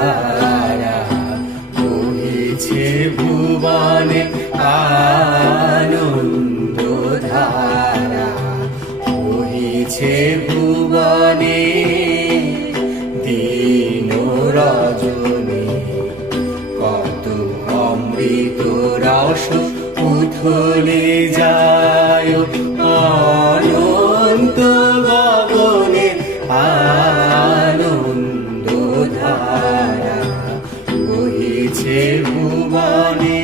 ধারা বহিছে ভুবনে আনন্দ ধারা। বহিছে ভুবনে দিন রজনী। কত অমৃত রস উথলে যায় বহিছে ভুবনে।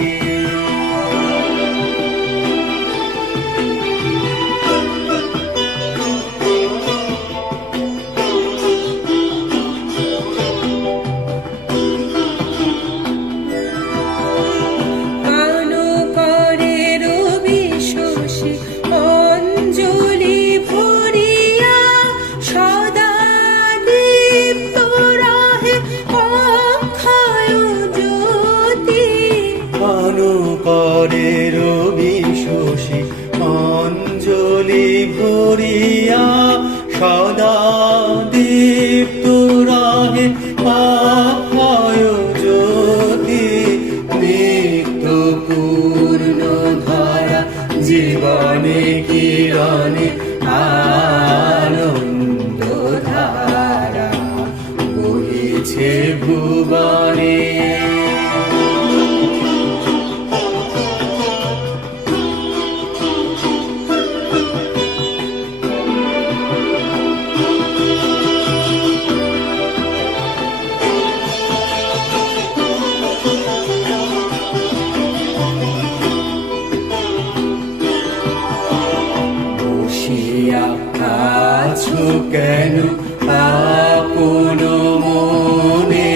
করে রবি শশী, অঞ্জলি ভরিয়া সদা দীপ্ত রাহে অক্ষয় জ্যোতি, নিত্য পূর্ণ ধারা জীবনে কিরণে আনন্দ ধারা। বহিছে ভুবনে কেন আপন মনে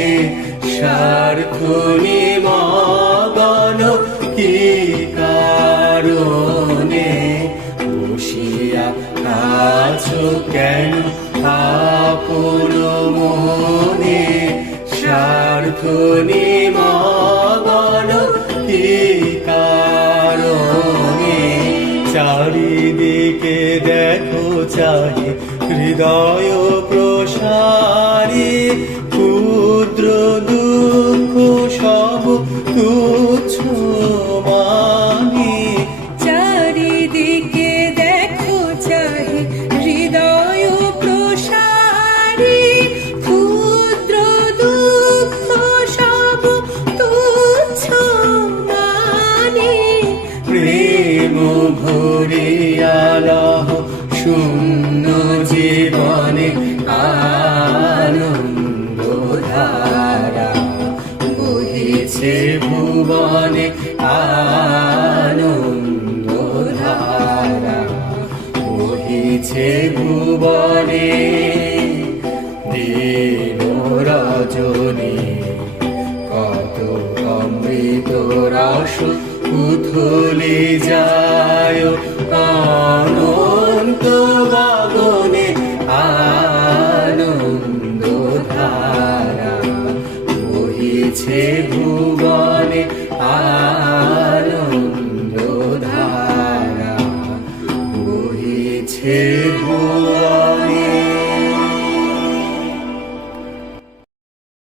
স্বার্থ নিমগন কি কারণে বসিয়া আছো কেন আপন মনে স্বার্থ নিমগন চাহি হৃদয় প্রসারী ক্ষুদ্র দুঃখ সব তুচ্ছ মানি চারিদিকে দেখো চাহি হৃদয় প্রসারী ক্ষুদ্র দুঃখ সব তুচ্ছ মানে প্রেম ভরিয়ালহ শূন্য জীবনে আনন্দ ধারা বহিছে ভুবনে আনন্দ ধারা বহিছে ভুবনে দিন রজনী কত অমৃত রস উথলে যায় অনন্ত হয়েছে ভুবনে আনন্দ ধারা বহিছে